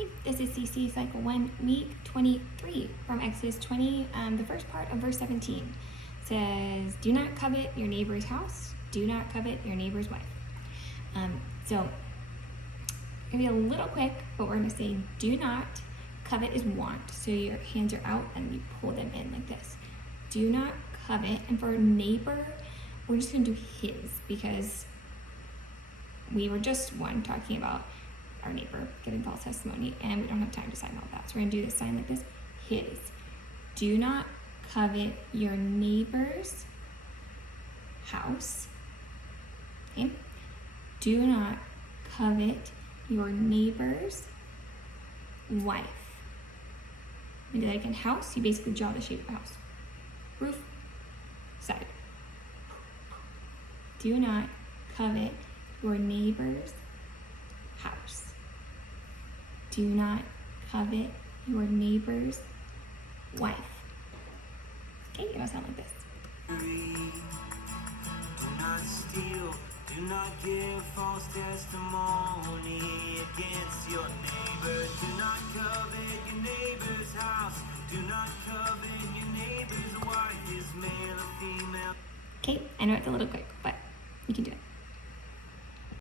Okay, this is CC Cycle 1, Week 23 from Exodus 20, the first part of verse 17. It says, do not covet your neighbor's house. Do not covet your neighbor's wife. So, it's going to be a little quick, but we're going to say do not. Covet is want. So your hands are out and you pull them in like this. Do not covet. And for neighbor, we're just going to do his because we were just talking about our neighbor giving false testimony and we don't have time to sign all that. So we're going to do this sign like this. His. Do not covet your neighbor's house. Okay? Do not covet your neighbor's wife. And do that again. House, you basically draw the shape of a house. Roof, side. Do not covet your neighbor's house. Do not covet your neighbor's wife. Okay, it'll sound like this. Do not steal. Do not give false testimony against your neighbor. Do not covet your neighbor's house. Do not covet your neighbor's wife. Is male or female? Okay, I know it's a little quick, but you can do it.